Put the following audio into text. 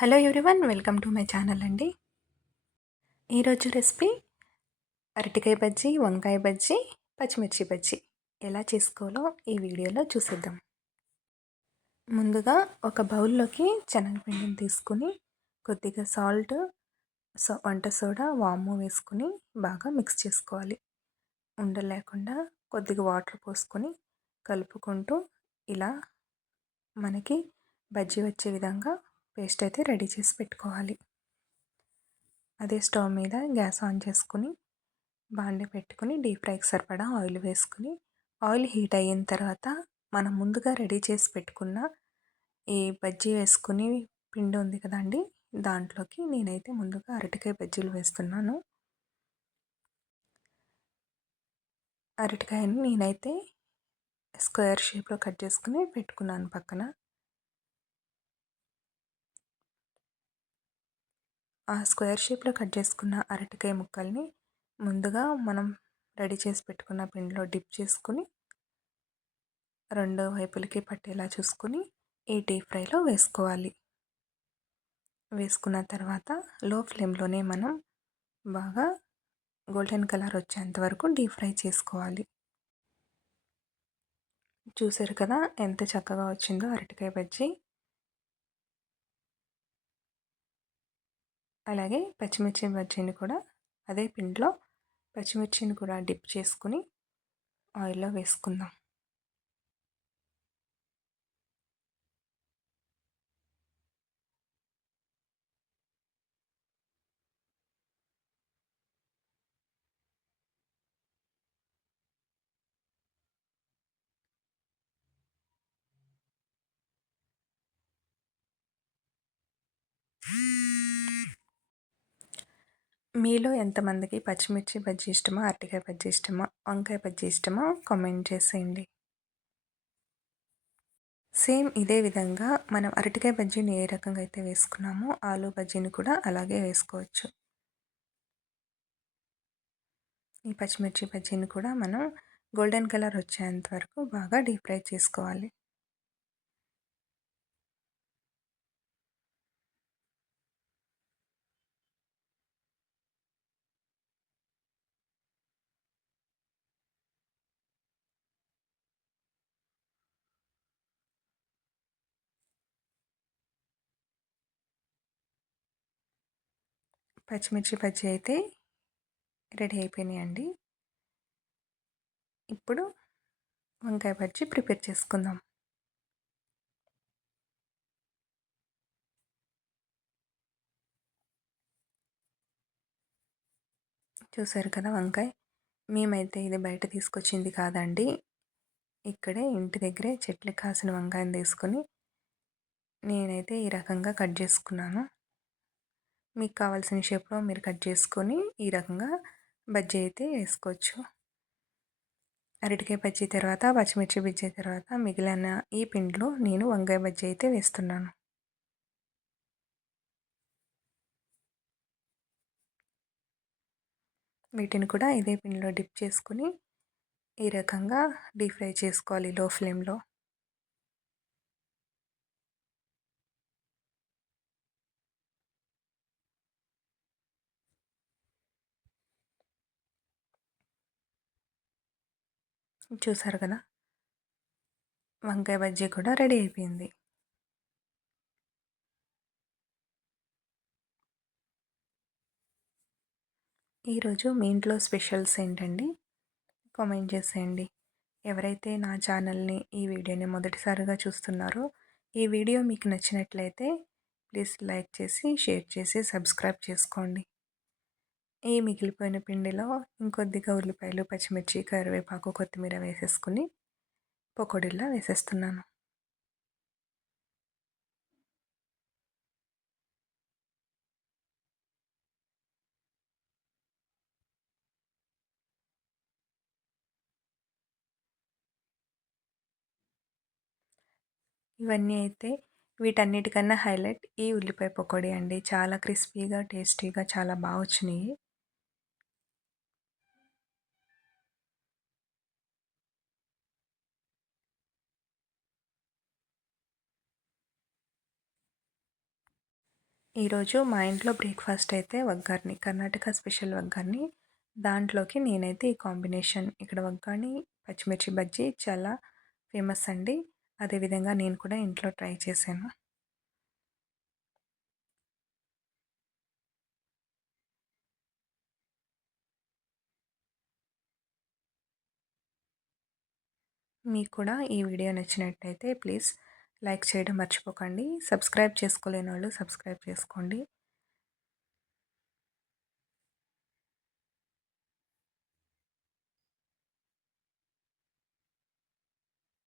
Hello everyone, welcome to my channel అండి. ఈరోజు recipe అరటికాయ బజ్జీ, వంకాయ బజ్జీ, పచ్చిమిర్చి బజ్జీ ఎలా చేసుకోవాలో ఈ వీడియోలో చూసేద్దాం. ముందుగా ఒక బౌల్లోకి శనగపిండిని తీసుకుని కొద్దిగా సాల్ట్, వంట సోడా, వాము వేసుకుని బాగా మిక్స్ చేసుకోవాలి. ఉండలు లేకుండా కొద్దిగా వాటర్ పోసుకొని కలుపుకుంటూ ఇలా మనకి బజ్జీ వచ్చే విధంగా పేస్ట్ అయితే రెడీ చేసి పెట్టుకోవాలి. అదే స్టవ్ మీద గ్యాస్ ఆన్ చేసుకుని బాండీ పెట్టుకుని డీప్ ఫ్రైకి సరిపడా ఆయిల్ వేసుకుని ఆయిల్ హీట్ అయిన తర్వాత మనం ముందుగా రెడీ చేసి పెట్టుకున్న ఈ బజ్జీ వేసుకుని పిండి ఉంది కదండి, దాంట్లోకి నేనైతే ముందుగా అరటికాయ బజ్జీలు వేస్తున్నాను. అరటికాయని నేనైతే స్క్వేర్ షేప్లో కట్ చేసుకుని పెట్టుకున్నాను పక్కన. ఆ స్క్వేర్ షేప్లో కట్ చేసుకున్న అరటికాయ ముక్కల్ని ముందుగా మనం రెడీ చేసి పెట్టుకున్న పిండిలో డిప్ చేసుకుని రెండు వైపులకి పట్టేలా చూసుకుని ఈ డీప్ ఫ్రైలో వేసుకోవాలి. వేసుకున్న తర్వాత లో ఫ్లేమ్లోనే మనం బాగా గోల్డెన్ కలర్ వచ్చేంత వరకు డీప్ ఫ్రై చేసుకోవాలి. చూసారు కదా ఎంత చక్కగా వచ్చిందో అరటికాయ బజ్జీ. అలాగే పచ్చిమిర్చి బజ్జీని కూడా అదే పిండిలో పచ్చిమిర్చిని కూడా డిప్ చేసుకుని ఆయిల్లో వేసుకుందాం. మీలో ఎంతమందికి పచ్చిమిర్చి బజ్జీ ఇష్టమో, అరటికాయ బజ్జీ ఇష్టమో, వంకాయ బజ్జీ ఇష్టమో కామెంట్ చేసేయండి. సేమ్ ఇదే విధంగా మనం అరటికాయ బజ్జీని ఏ రకంగా అయితే వేసుకున్నామో ఆలూ బజ్జీని కూడా అలాగే వేసుకోవచ్చు. ఈ పచ్చిమిర్చి బజ్జీని కూడా మనం గోల్డెన్ కలర్ వచ్చేంత వరకు బాగా డీప్ ఫ్రై చేసుకోవాలి. పచ్చిమిర్చి బజ్జీ అయితే రెడీ అయిపోయినాయండి. ఇప్పుడు వంకాయ బజ్జీ ప్రిపేర్ చేసుకుందాం. చూసారు కదా వంకాయ. మేమైతే ఇది బయట తీసుకొచ్చింది కాదండి, ఇక్కడే ఇంటి దగ్గరే చెట్లకు కాసిన వంకాయని తీసుకొని నేనైతే ఈ రకంగా కట్ చేసుకున్నాను. మీకు కావాల్సిన షేప్లో మీరు కట్ చేసుకొని ఈ రకంగా బజ్జీ అయితే వేసుకోవచ్చు. అరటికాయ బజ్జీ తర్వాత పచ్చిమిర్చి బజ్జీ తర్వాత మిగిలిన ఈ పిండిలో నేను వంకాయ బజ్జీ అయితే వేస్తున్నాను. వీటిని కూడా ఇదే పిండిలో డిప్ చేసుకుని ఈ రకంగా డీప్ ఫ్రై చేసుకోవాలి లో ఫ్లేమ్లో. చూసారు కదా వంకాయ బజ్జీ కూడా రెడీ అయిపోయింది. ఈరోజు మీ ఇంట్లో స్పెషల్స్ ఏంటండి? కామెంట్ చేసేయండి. ఎవరైతే నా ఛానల్ని ఈ వీడియోని మొదటిసారిగా చూస్తున్నారో ఈ వీడియో మీకు నచ్చినట్లయితే ప్లీజ్ లైక్ చేసి, షేర్ చేసి, సబ్స్క్రైబ్ చేసుకోండి. ఈ మిగిలిపోయిన పిండిలో ఇంకొద్దిగా ఉల్లిపాయలు, పచ్చిమిర్చి, కరివేపాకు, కొత్తిమీర వేసేసుకుని పకోడీలా వేసేస్తున్నాను. ఇవన్నీ అయితే వీటన్నిటికన్నా హైలైట్ ఈ ఉల్లిపాయ పకోడీ అండి. చాలా క్రిస్పీగా, టేస్టీగా చాలా బాగా వచ్చినాయి. ఈరోజు మా ఇంట్లో బ్రేక్ఫాస్ట్ అయితే వగ్గాని, కర్ణాటక స్పెషల్ వగ్గాని. దాంట్లోకి నేనైతే ఈ కాంబినేషన్ ఇక్కడ వగ్గాని, పచ్చిమిర్చి బజ్జీ చాలా ఫేమస్ అండి. అదేవిధంగా నేను కూడా ఇంట్లో ట్రై చేశాను. మీకు కూడా ఈ వీడియో నచ్చినట్టయితే ప్లీజ్ లైక్ చేయడం మర్చిపోకండి. సబ్స్క్రైబ్ చేసుకోలేని వాళ్ళు సబ్స్క్రైబ్ చేసుకోండి.